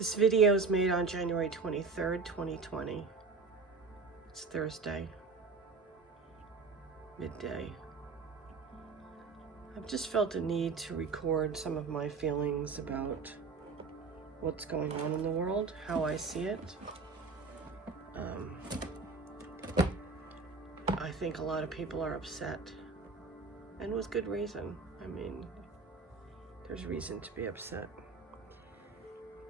This video is made on January 23rd, 2020. It's Thursday, midday. I've just felt a need to record some of my feelings about what's going on in the world, how I see it. I think a lot of people are upset, and with good reason. I mean, there's reason to be upset.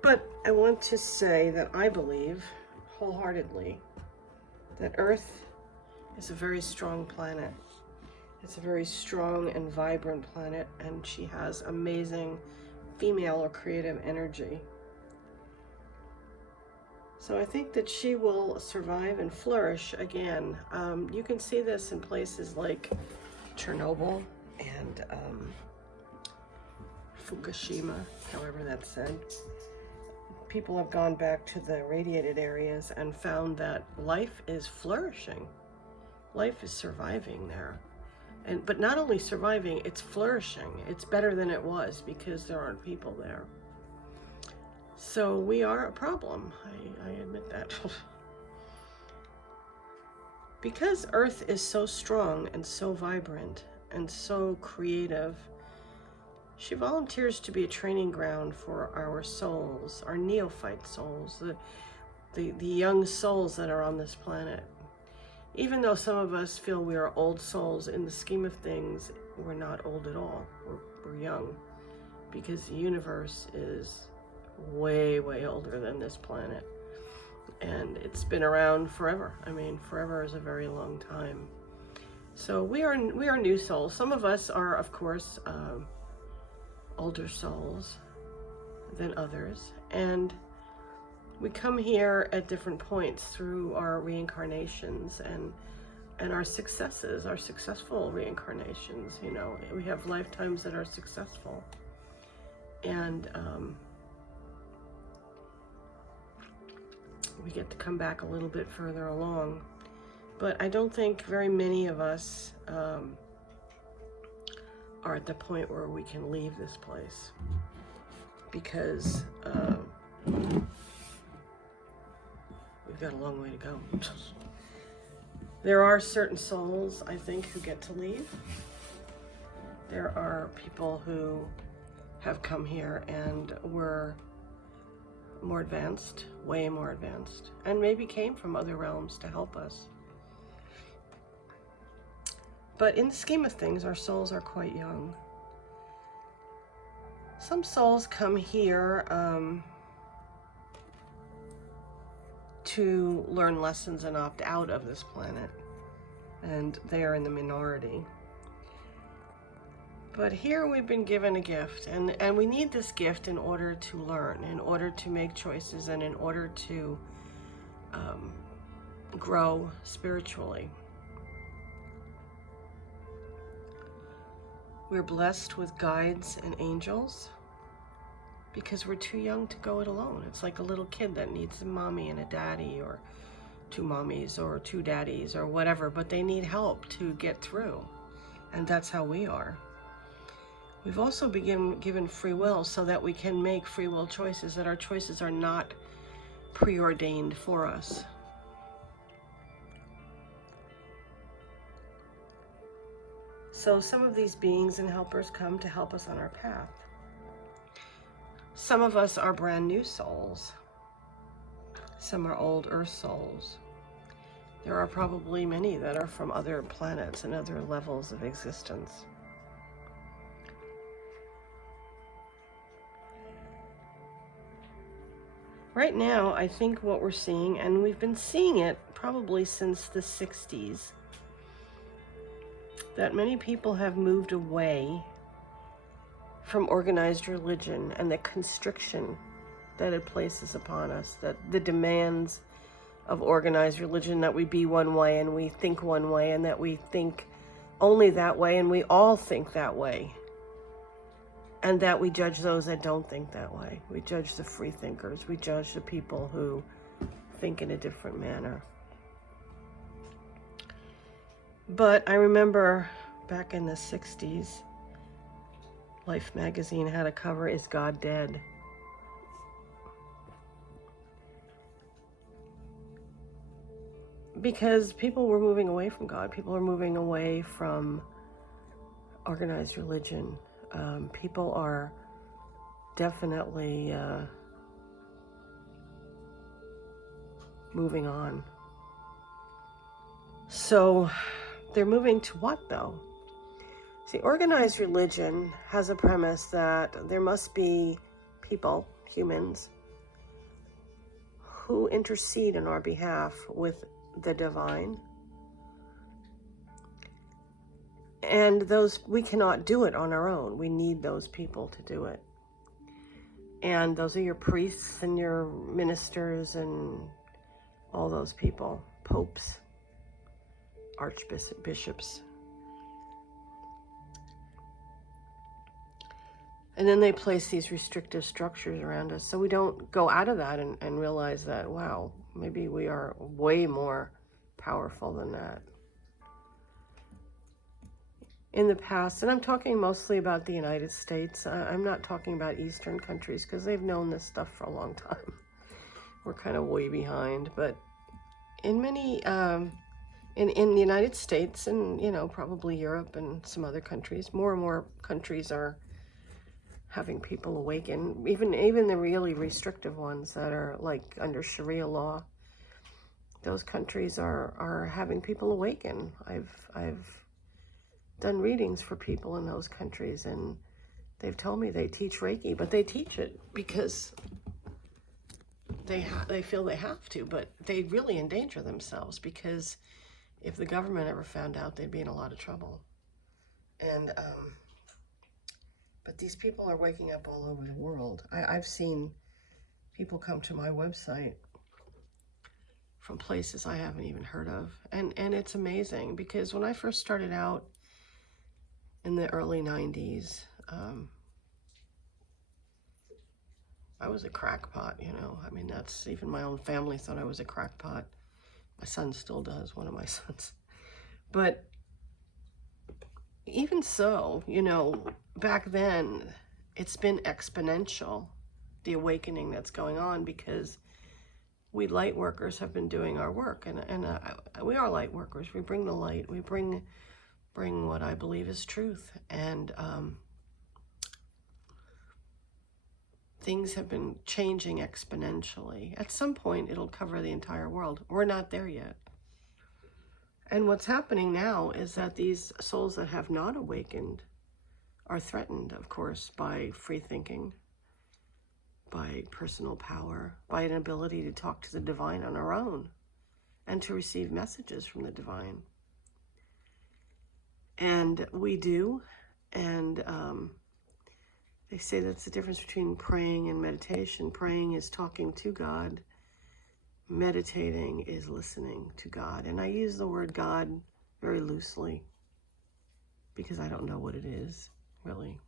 But I want to say that I believe wholeheartedly that Earth is a very strong planet. It's a very strong and vibrant planet, and she has amazing female or creative energy. So I think that she will survive and flourish again. You can see this in places like Chernobyl and Fukushima, however that's said. People have gone back to the radiated areas and found that life is flourishing. Life is surviving there. But not only surviving, it's flourishing. It's better than it was because there aren't people there. So we are a problem. I admit that. Because Earth is so strong and so vibrant and so creative, she volunteers to be a training ground for our souls, our neophyte souls, the young souls that are on this planet. Even though some of us feel we are old souls, in the scheme of things, we're not old at all. We're young, because the universe is way, way older than this planet. And it's been around forever. I mean, forever is a very long time. So we are new souls. Some of us are, of course, older souls than others, and we come here at different points through our reincarnations and our successes, our successful reincarnations. You know, we have lifetimes that are successful, and we get to come back a little bit further along. But I don't think very many of us are at the point where we can leave this place, because we've got a long way to go. There are certain souls, I think, who get to leave. There are people who have come here and were more advanced, way more advanced, and maybe came from other realms to help us. But in the scheme of things, our souls are quite young. Some souls come here to learn lessons and opt out of this planet, and they are in the minority. But here we've been given a gift, and we need this gift in order to learn, in order to make choices, and in order to grow spiritually. We're blessed with guides and angels because we're too young to go it alone. It's like a little kid that needs a mommy and a daddy, or two mommies or two daddies or whatever, but they need help to get through. And that's how we are. We've also been given free will so that we can make free will choices, that our choices are not preordained for us. So some of these beings and helpers come to help us on our path. Some of us are brand new souls. Some are old Earth souls. There are probably many that are from other planets and other levels of existence. Right now, I think what we're seeing, and we've been seeing it probably since the 60s, that many people have moved away from organized religion and the constriction that it places upon us, that the demands of organized religion, that we be one way and we think one way and that we think only that way and we all think that way, and that we judge those that don't think that way. We judge the free thinkers. We judge the people who think in a different manner. But I remember back in the 60s, Life magazine had a cover, "Is God Dead?" Because people were moving away from God. People are moving away from organized religion. People are definitely moving on. So they're moving to what, though? See, organized religion has a premise that there must be people, humans, who intercede on our behalf with the divine. And we cannot do it on our own. We need those people to do it. And those are your priests and your ministers and all those people, popes, archbishops. And then they place these restrictive structures around us so we don't go out of that and realize that, wow, maybe we are way more powerful than that. In the past, and I'm talking mostly about the United States, I'm not talking about Eastern countries because they've known this stuff for a long time. We're kind of way behind, but in many, in the United States and, probably Europe and some other countries, more and more countries are having people awaken, even the really restrictive ones that are like under Sharia law. Those countries are having people awaken. I've done readings for people in those countries, and they've told me they teach Reiki, but they teach it because they feel they have to, but they really endanger themselves, because if the government ever found out, they'd be in a lot of trouble. And but these people are waking up all over the world. I've seen people come to my website from places I haven't even heard of, and it's amazing, because when I first started out in the early 90s, I was a crackpot, I mean, that's, even my own family thought I was a crackpot. My son still does, one of my sons. But even so, back then, it's been exponential, the awakening that's going on, because we light workers have been doing our work, and we are light workers. We bring the light. We bring what I believe is truth, and things have been changing exponentially. At some point, it'll cover the entire world. We're not there yet. And what's happening now is that these souls that have not awakened are threatened, of course, by free thinking, by personal power, by an ability to talk to the divine on our own and to receive messages from the divine. And we do, and they say that's the difference between praying and meditation. Praying is talking to God. Meditating is listening to God. And I use the word God very loosely because I don't know what it is, really.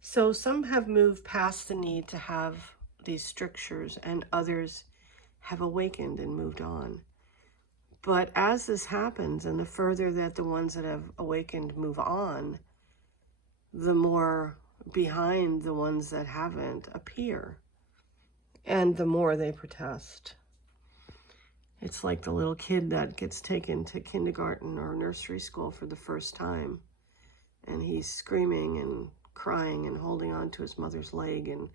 So some have moved past the need to have these strictures, and others have awakened and moved on. But as this happens, and the further that the ones that have awakened move on, the more behind the ones that haven't appear, and the more they protest. It's like the little kid that gets taken to kindergarten or nursery school for the first time, and he's screaming and crying and holding on to his mother's leg and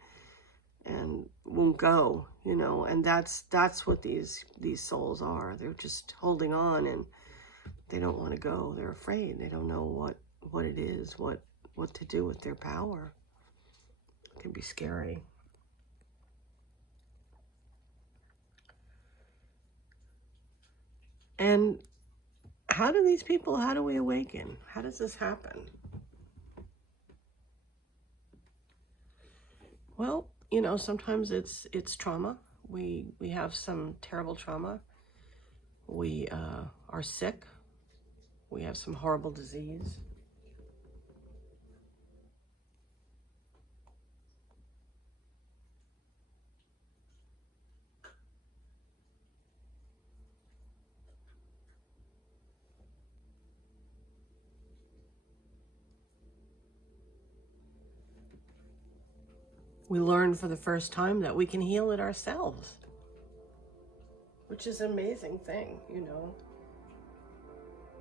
won't go, and that's what these souls are. They're just holding on, and they don't want to go. They're afraid. They don't know what it is, what to do with their power. It can be scary. And how do we awaken? How does this happen? Well, sometimes it's trauma. We have some terrible trauma. We are sick. We have some horrible disease. We learn for the first time that we can heal it ourselves. which is an amazing thing, you know.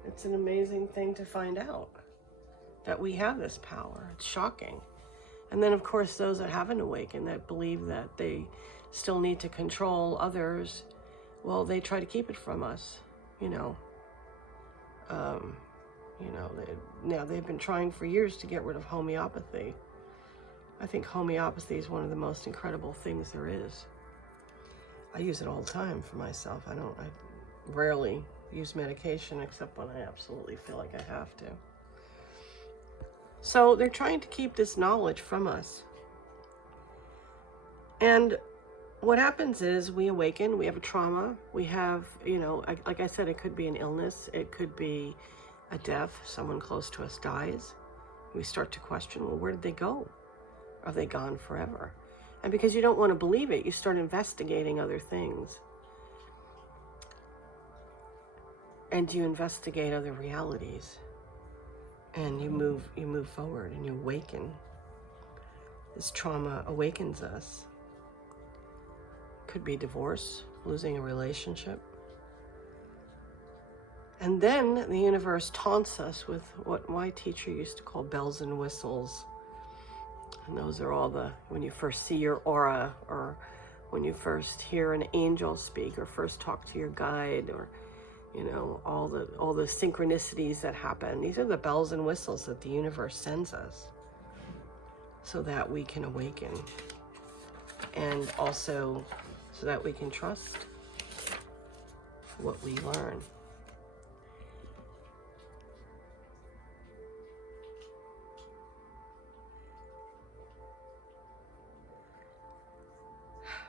It's an amazing thing to find out that we have this power. It's shocking. And then, of course, those that haven't awakened, that believe that they still need to control others, well, they try to keep it from us, you know. Now they've been trying for years to get rid of homeopathy. I think homeopathy is one of the most incredible things there is. I use it all the time for myself. I rarely use medication except when I absolutely feel like I have to. So they're trying to keep this knowledge from us. And what happens is we awaken, we have a trauma, we have, you know, like I said, it could be an illness, it could be a death, someone close to us dies. We start to question, well, where did they go? Are they gone forever? And because you don't want to believe it, you start investigating other things. And you investigate other realities. And you move forward and you awaken. This trauma awakens us. Could be divorce, losing a relationship. And then the universe taunts us with what my teacher used to call bells and whistles. And those are all when you first see your aura, or when you first hear an angel speak, or first talk to your guide, or, you know, all the synchronicities that happen. These are the bells and whistles that the universe sends us so that we can awaken, and also so that we can trust what we learn.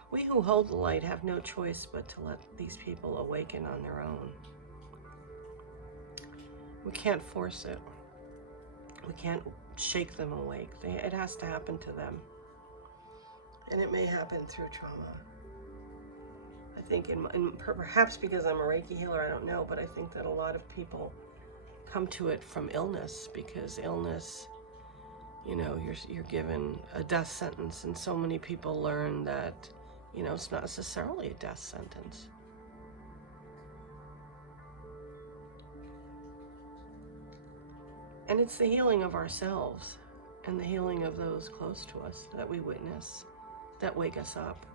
We who hold the light have no choice but to let these people awaken on their own. We can't force it. We can't shake them awake. It has to happen to them. And it may happen through trauma. I think, perhaps because I'm a Reiki healer, I don't know, but I think that a lot of people come to it from illness, because illness, you know, you're given a death sentence, and so many people learn that, you know, it's not necessarily a death sentence. And it's the healing of ourselves and the healing of those close to us that we witness, that wake us up.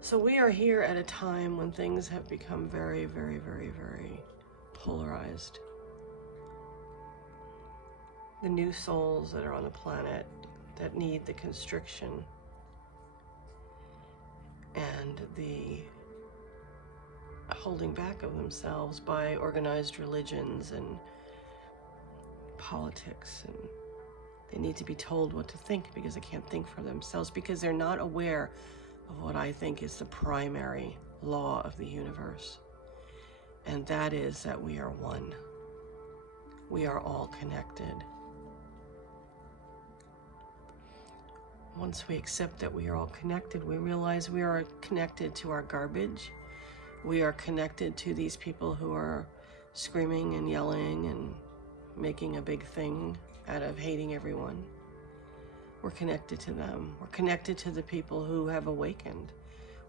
So we are here at a time when things have become very, very, very, very polarized. The new souls that are on the planet that need the constriction and the holding back of themselves by organized religions and politics, and they need to be told what to think because they can't think for themselves, because they're not aware of what I think is the primary law of the universe, and that is that we are one. We are all connected. Once we accept that we are all connected, we realize we are connected to our garbage. We are connected to these people who are screaming and yelling and making a big thing out of hating everyone. We're connected to them. We're connected to the people who have awakened.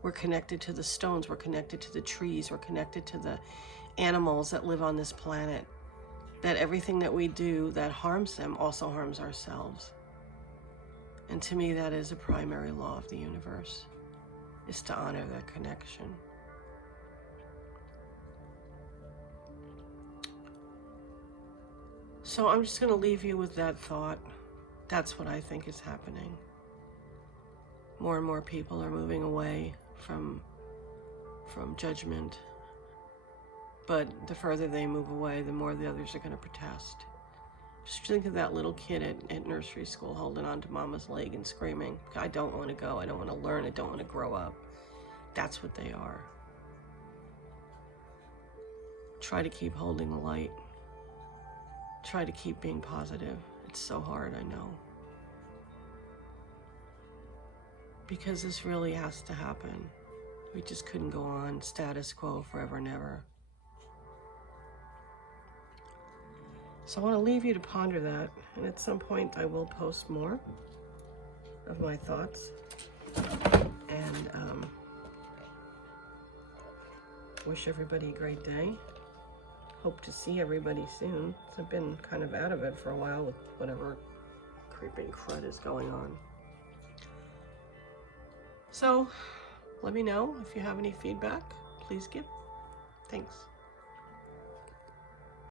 We're connected to the stones. We're connected to the trees. We're connected to the animals that live on this planet. That everything that we do that harms them also harms ourselves. And to me, that is a primary law of the universe, is to honor that connection. So I'm just going to leave you with that thought. That's what I think is happening. More and more people are moving away from judgment. But the further they move away, the more the others are going to protest. Just think of that little kid at nursery school holding on to mama's leg and screaming, I don't want to go, I don't want to learn, I don't want to grow up. That's what they are. Try to keep holding the light. Try to keep being positive. It's so hard, I know. Because this really has to happen. We just couldn't go on status quo forever and ever. So I want to leave you to ponder that, and at some point I will post more of my thoughts. And wish everybody a great day. Hope to see everybody soon. I've been kind of out of it for a while with whatever creeping crud is going on. So let me know if you have any feedback. Please give. Thanks.